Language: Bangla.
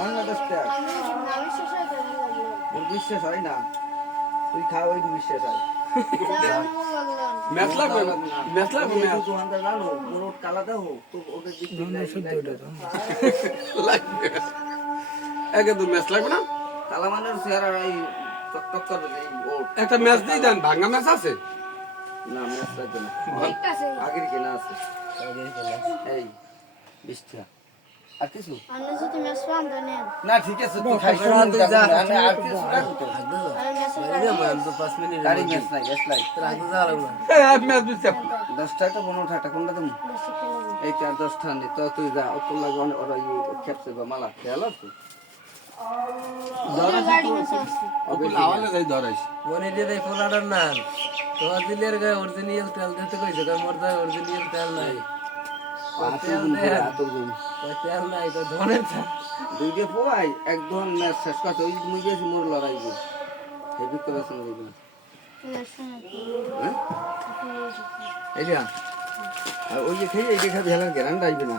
বাংলাদেশ ট্যাগ ওর বিশ্বাস হয় না তুই খা ওই বিশ্বাস হয় ম্যাচ লাগবে ম্যাচ লাগবে ম্যাচ দোকানদার জানো মোর ওট কালা দেও তো ওদের লাগবে একে তো ম্যাচ লাগবে না কালা মানের চেহারা এই টক করবে এই ওট একটা ম্যাচ দিয়ে দেন ভাঙা ম্যাচ আছে না ম্যাচ লাগবে না আগের কেনা আছে এই 20 টাকা আর কিছু না ঠিক আছে তুই খাই আমি আর কিছু রাখবো গাড়ি ম্যাচ নাই গ্যাস লাই ম্যাচ দিতে 10 টাকা 15 টাকা কোনটা দেবো এইটা 10 টাকা নি তো তুই যা অত লাগে ওরা খেপছে বা মালা খেয়াল আছে লাওয়ালে যাই ধরাইস মনে দিয়ে ফোলাটার না তো দিলের গায়ে অরিজিনাল তেল দিতে কইছে কারণ মোর দায় অরিজিনাল তেল নাই তেল নাই তো ধনের দুই দিয়ে পোয়াই একদম ম্যাচ শেষ করতে ওই মুই গেছি মোর লড়াইবো হেভি করে শুনে দিবি এইটা আর ওই যে খেয়ে এইটা খাবি হেলার গ্যারান্টি আইবে না